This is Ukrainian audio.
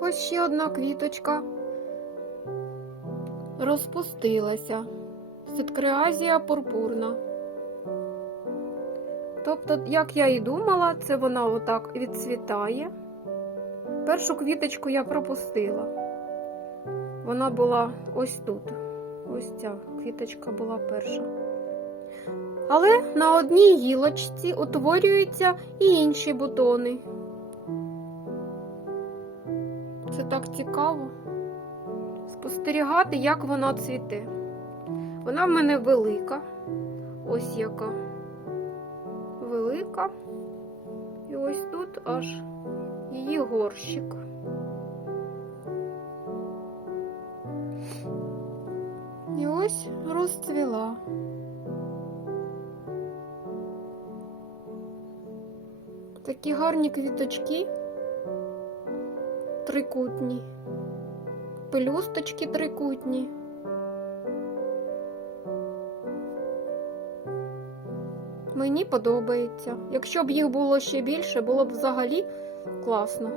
Ось ще одна квіточка розпустилася. Ситкреазія пурпурна. Тобто, як я і думала, це вона отак відцвітає. Першу квіточку я пропустила. Вона була ось тут. Ось ця квіточка була перша. Але на одній гілочці утворюються і інші бутони. Це так цікаво спостерігати, як вона цвіте. Вона в мене велика. Ось яка. Велика. І ось тут аж її горщик. І ось розцвіла. Такі гарні квіточки, трикутні, пелюсточки трикутні. Мені подобається. Якщо б їх було ще більше, було б взагалі класно.